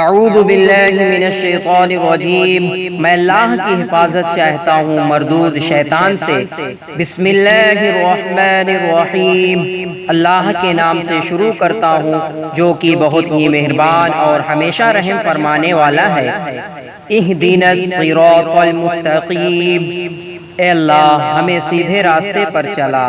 اعوذ باللہ من الشیطان الرجیم، میں اللہ کی حفاظت چاہتا ہوں مردود شیطان سے۔ بسم اللہ الرحمن الرحیم، اللہ کے نام سے شروع کرتا ہوں جو کہ بہت ہی مہربان اور ہمیشہ رحم فرمانے والا ہے۔ اہدنا الصراط المستقیم، اے اللہ ہمیں سیدھے راستے پر چلا۔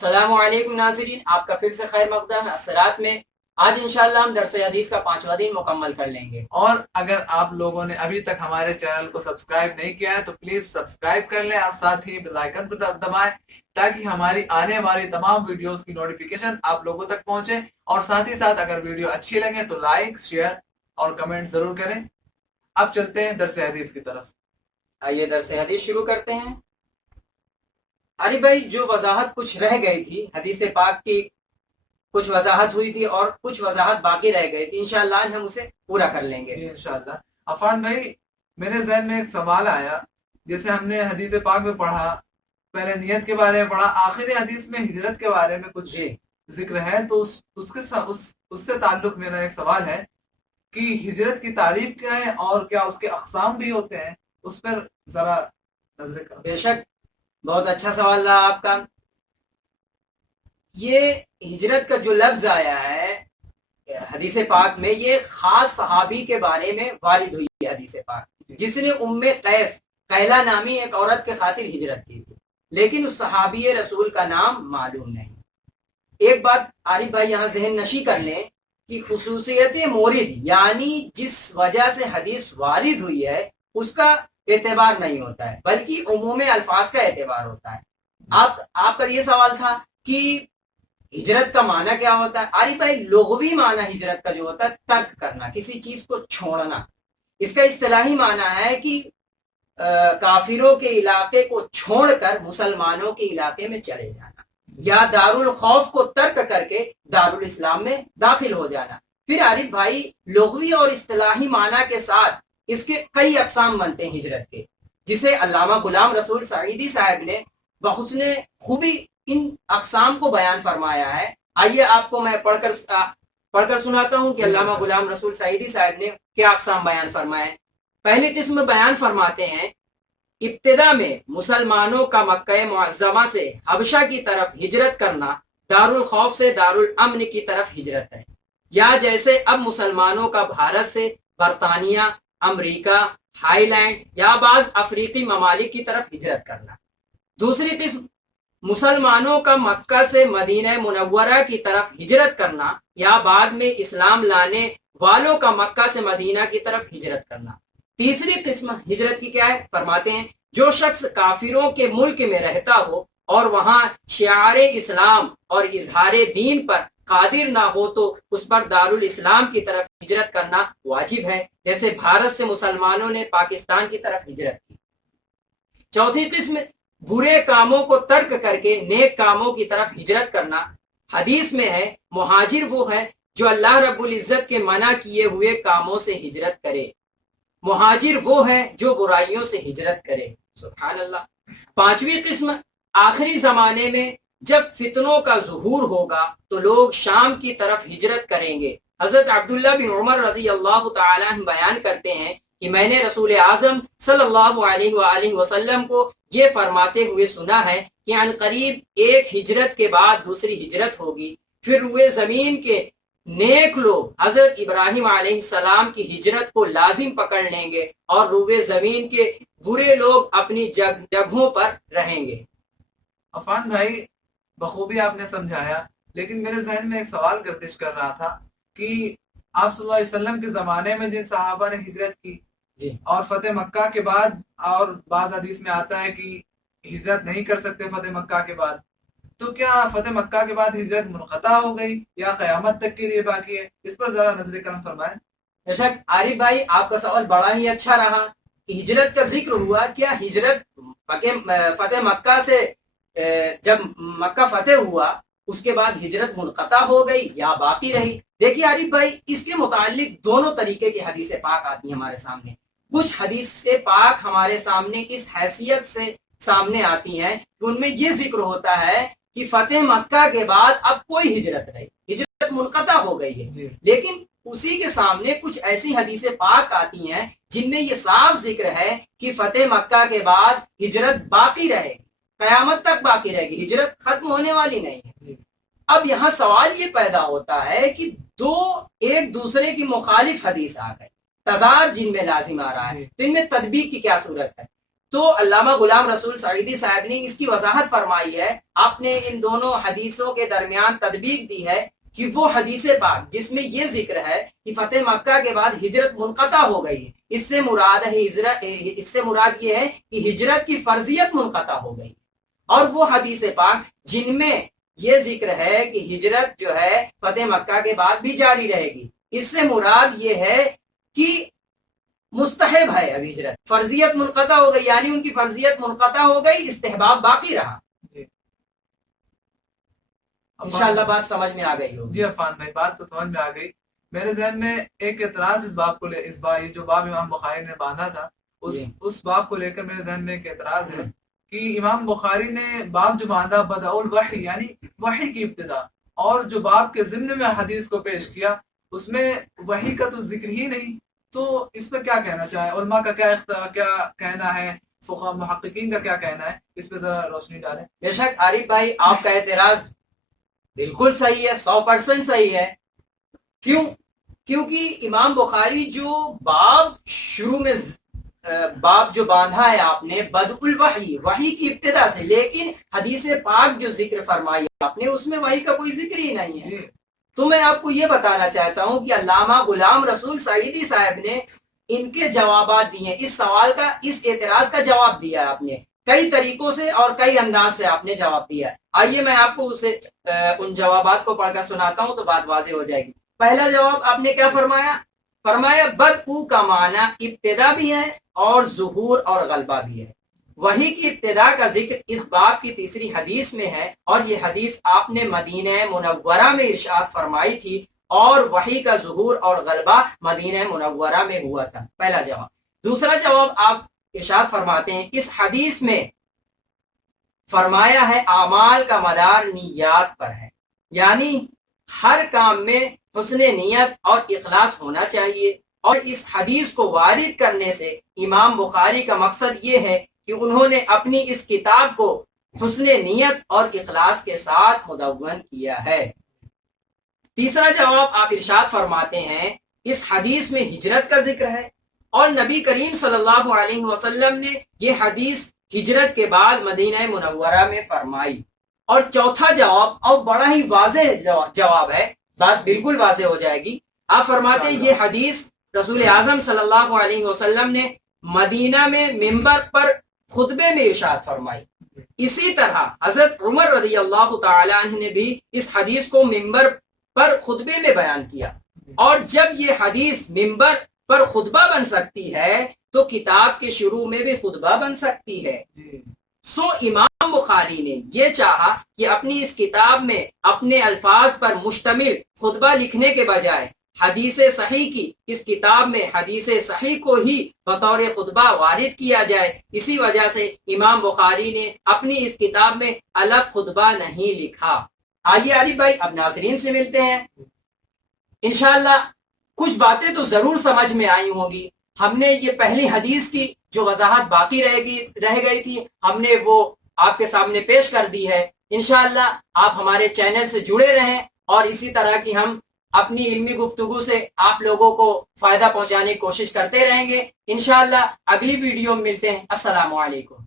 السلام علیکم ناظرین، آپ کا پھر سے خیر مقدم ہے الصراط میں۔ آج انشاءاللہ ہم درس حدیث کا 5واں دن مکمل کر لیں گے، اور اگر آپ لوگوں نے ابھی تک ہمارے چینل کو سبسکرائب نہیں کیا ہے تو پلیز سبسکرائب کر لیں اور ساتھ ہی بیل آئیکن پر دبائیں تاکہ ہماری آنے والی تمام ویڈیوز کی نوٹیفیکیشن آپ لوگوں تک پہنچے، اور ساتھ ہی ساتھ اگر ویڈیو اچھی لگے تو لائک، شیئر اور کمنٹ ضرور کریں۔ اب چلتے ہیں درس حدیث کی طرف۔ آئیے درس حدیث شروع کرتے ہیں۔ ارے بھائی، جو وضاحت کچھ رہ گئی تھی، حدیث پاک کی کچھ وضاحت ہوئی تھی اور کچھ وضاحت باقی رہ گئی تھی، انشاءاللہ آج ہم اسے پورا کر لیں گے۔ جی انشاءاللہ۔ عفان بھائی، میرے ذہن میں ایک سوال آیا، جیسے ہم نے حدیث پاک میں پڑھا، پہلے نیت کے بارے میں پڑھا، آخر حدیث میں ہجرت کے بارے میں کچھ ذکر ہے، تو اس سے تعلق میرا ایک سوال ہے کہ ہجرت کی تعریف کیا ہے اور کیا اس کے اقسام بھی ہوتے ہیں، اس پر ذرا نظر کرو۔ بے شک، بہت اچھا سوال رہا آپ کا۔ یہ ہجرت کا جو لفظ آیا ہے حدیث پاک میں، یہ خاص صحابی کے بارے میں وارد ہوئی ہے حدیث پاک، جس نے قیس قیلا نامی ایک عورت کے خاطر ہجرت کی تھی، لیکن اس صحابی رسول کا نام معلوم نہیں۔ ایک بات عارف بھائی یہاں ذہن نشی کر لیں کہ خصوصیت مورد، یعنی جس وجہ سے حدیث وارد ہوئی ہے، اس کا اعتبار نہیں ہوتا ہے، بلکہ عموم الفاظ کا اعتبار ہوتا ہے۔ آپ کا یہ سوال تھا کہ ہجرت کا معنی کیا ہوتا ہے؟ عارف بھائی، لغوی معنی ہجرت کا جو ہوتا ہے ترک کرنا، کسی چیز کو چھوڑنا۔ اس کا اصطلاحی معنی ہے کہ کافروں کے علاقے کو چھوڑ کر مسلمانوں کے علاقے میں چلے جانا، یا دارالخوف کو ترک کر کے دارالاسلام میں داخل ہو جانا۔ پھر عارف بھائی، لغوی اور اصطلاحی معنی کے ساتھ اس کے کئی اقسام بنتے ہیں ہجرت کے، جسے علامہ غلام رسول سعیدی صاحب نے بحسن خوبی ان اقسام کو بیان فرمایا ہے۔ آئیے آپ کو میں پڑھ کر سناتا ہوں کہ علامہ غلام رسول سعیدی صاحب نے کیا اقسام بیان فرمائے۔ پہلی قسم بیان فرماتے ہیں، ابتدا میں مسلمانوں کا مکہ معظمہ سے حبشہ کی طرف ہجرت کرنا دارالخوف سے دارالامن کی طرف ہجرت ہے، یا جیسے اب مسلمانوں کا بھارت سے برطانیہ، امریکہ، ہائی لینڈ یا بعض افریقی ممالک کی طرف ہجرت کرنا۔ دوسری قسم، مسلمانوں کا مکہ سے مدینہ منورہ کی طرف ہجرت کرنا، یا بعد میں اسلام لانے والوں کا مکہ سے مدینہ کی طرف ہجرت کرنا۔ تیسری قسم ہجرت کی کیا ہے؟ فرماتے ہیں، جو شخص کافروں کے ملک میں رہتا ہو اور وہاں شعار اسلام اور اظہار دین پر قادر نہ ہو تو اس پر دارالاسلام کی طرف ہجرت کرنا واجب ہے، جیسے بھارت سے مسلمانوں نے پاکستان کی طرف ہجرت کی۔ چوتھی قسم، برے کاموں کو ترک کر کے نیک کاموں کی طرف ہجرت کرنا۔ حدیث میں ہے، مہاجر وہ ہے جو اللہ رب العزت کے منع کیے ہوئے کاموں سے ہجرت کرے، مہاجر وہ ہے جو برائیوں سے ہجرت کرے۔ سبحان اللہ۔ پانچویں قسم، آخری زمانے میں جب فتنوں کا ظہور ہوگا تو لوگ شام کی طرف ہجرت کریں گے۔ حضرت عبداللہ بن عمر رضی اللہ تعالیٰ عنہ بیان کرتے ہیں کہ میں نے رسول اعظم صلی اللہ علیہ وآلہ وسلم کو یہ فرماتے ہوئے سنا ہے کہ عن قریب ایک ہجرت کے بعد دوسری ہجرت ہوگی، پھر روئے زمین کے نیک لوگ حضرت ابراہیم علیہ السلام کی ہجرت کو لازم پکڑ لیں گے، اور روئے زمین کے برے لوگ اپنی جگہوں پر رہیں گے۔ عفان بھائی، بخوبی آپ نے سمجھایا، لیکن میرے ذہن میں ایک سوال گردش کر رہا تھا کہ آپ صلی اللہ علیہ وسلم کے زمانے میں جن صحابہ نے ہجرت کی اور فتح مکہ کے بعد، اور بعض حدیث میں آتا ہے کہ ہجرت نہیں کر سکتے فتح مکہ کے بعد، تو کیا فتح مکہ کے بعد ہجرت منقطع ہو گئی یا قیامت تک کے لیے باقی ہے؟ اس پر ذرا نظر کرم فرمائیں۔ بے شک عارف بھائی، آپ کا سوال بڑا ہی اچھا رہا کہ ہجرت کا ذکر ہوا، کیا ہجرت فتح مکہ سے جب مکہ فتح ہوا اس کے بعد ہجرت منقطع ہو گئی یا باقی رہی؟ دیکھیے عارف بھائی، اس کے متعلق دونوں طریقے کی حدیث پاک آتی ہیں ہمارے سامنے۔ کچھ حدیث پاک ہمارے سامنے اس حیثیت سے سامنے آتی ہیں کہ ان میں یہ ذکر ہوتا ہے کہ فتح مکہ کے بعد اب کوئی ہجرت نہیں، ہجرت منقطع ہو گئی ہے، لیکن اسی کے سامنے کچھ ایسی حدیث پاک آتی ہیں جن میں یہ صاف ذکر ہے کہ فتح مکہ کے بعد ہجرت باقی رہے گی، قیامت تک باقی رہے گی، ہجرت ختم ہونے والی نہیں ہے۔ اب یہاں سوال یہ پیدا ہوتا ہے کہ دو ایک دوسرے کی مخالف حدیث آ گئے، تضاد جن میں لازم آ رہا ہے، تو ان میں تطبیق کی کیا صورت ہے؟ تو علامہ غلام رسول سعیدی صاحب نے اس کی وضاحت فرمائی ہے، آپ نے ان دونوں حدیثوں کے درمیان تطبیق دی ہے کہ وہ حدیث پاک جس میں یہ ذکر ہے کہ فتح مکہ کے بعد ہجرت منقطع ہو گئی ہے، اس سے مراد یہ ہے کہ ہجرت کی فرضیت منقطع ہو گئی، اور وہ حدیث پاک جن میں یہ ذکر ہے کہ ہجرت جو ہے فتح مکہ کے بعد بھی جاری رہے گی، اس سے مراد یہ ہے کہ مستحب ہے اب ہجرت، فرضیت منقطع ہو گئی، یعنی ان کی فرضیت منقطع ہو گئی، استحباب باقی رہا۔ انشاءاللہ بات سمجھ میں آ گئی ہوگی۔ جی عرفان بھائی، بات تو سمجھ میں آ گئی۔ میرے ذہن میں ایک اعتراض اس باب کو یہ جو باب امام بخاری نے باندھا تھا اس باب کو لے کر میرے ذہن میں ایک اعتراض ہے کہ امام بخاری نے باب جو باندھا بدء الوحی یعنی وحی کی ابتدا، اور جو باب کے ضمن میں حدیث کو پیش کیا اس میں وحی کا تو ذکر ہی نہیں، تو اس پہ کیا کہنا چاہے؟ علماء کا کیا کہنا ہے، فقہاء محققین کا کیا کہنا ہے، اس پہ ذرا روشنی ڈالیں۔ بے شک عارف بھائی، آپ کا اعتراض بالکل صحیح ہے، 100% صحیح ہے۔ کیونکہ امام بخاری جو باب شروع میں باب جو باندھا ہے آپ نے بدء الوحی، وحی کی ابتدا سے، لیکن حدیث پاک جو ذکر فرمائی آپ نے اس میں وحی کا کوئی ذکر ہی نہیں ہے۔ تو میں آپ کو یہ بتانا چاہتا ہوں کہ علامہ غلام رسول سعیدی صاحب نے ان کے جوابات دیے، اس سوال کا، اس اعتراض کا جواب دیا آپ نے کئی طریقوں سے اور کئی انداز سے آپ نے جواب دیا۔ آئیے میں آپ کو ان جوابات کو پڑھ کر سناتا ہوں تو بات واضح ہو جائے گی۔ پہلا جواب آپ نے کیا فرمایا بدء کا معنی ابتدا بھی ہے اور ظہور اور غلبہ بھی ہے۔ وحی کی ابتدا کا ذکر اس باب کی تیسری حدیث میں ہے، اور یہ حدیث آپ نے مدینہ منورہ میں ارشاد فرمائی تھی، اور وحی کا ظہور اور غلبہ مدینہ منورہ میں ہوا تھا۔ پہلا جواب۔ دوسرا جواب آپ ارشاد فرماتے ہیں اس حدیث میں فرمایا ہے اعمال کا مدار نیات پر ہے، یعنی ہر کام میں حسن نیت اور اخلاص ہونا چاہیے، اور اس حدیث کو وارد کرنے سے امام بخاری کا مقصد یہ ہے کہ انہوں نے اپنی اس کتاب کو حسن نیت اور اخلاص کے ساتھ مدون کیا ہے۔ تیسرا جواب آپ ارشاد فرماتے ہیں اس حدیث میں ہجرت کا ذکر ہے، اور نبی کریم صلی اللہ علیہ وسلم نے یہ حدیث ہجرت کے بعد مدینہ منورہ میں فرمائی۔ اور چوتھا جواب، اور بڑا ہی واضح جواب ہے، بات بالکل واضح ہو جائے گی، آپ فرماتے ہیں یہ حدیث رسول اعظم صلی اللہ علیہ وسلم نے مدینہ میں منبر پر خطبے میں ارشاد فرمائی۔ اسی طرح حضرت عمر رضی اللہ تعالی عنہ نے بھی اس حدیث کو منبر پر خطبے میں بیان کیا، اور جب یہ حدیث منبر پر خطبہ بن سکتی ہے تو کتاب کے شروع میں بھی خطبہ بن سکتی ہے۔ سو امام بخاری نے یہ چاہا کہ اپنی اس کتاب میں اپنے الفاظ پر مشتمل خطبہ لکھنے کے بجائے حدیث صحیح کی اس کتاب میں حدیث صحیح کو ہی بطور خطبہ وارد کیا جائے، اسی وجہ سے امام بخاری نے اپنی اس کتاب میں الگ خطبہ نہیں لکھا۔ آئیے علی بھائی اب ناظرین سے ملتے ہیں۔ انشاءاللہ کچھ باتیں تو ضرور سمجھ میں آئی ہوں گی۔ ہم نے یہ پہلی حدیث کی جو وضاحت باقی رہ گئی تھی، ہم نے وہ آپ کے سامنے پیش کر دی ہے۔ انشاءاللہ آپ ہمارے چینل سے جڑے رہیں، اور اسی طرح کی ہم اپنی علمی گفتگو سے آپ لوگوں کو فائدہ پہنچانے کی کوشش کرتے رہیں گے۔ انشاءاللہ اگلی ویڈیو میں ملتے ہیں۔ السلام علیکم۔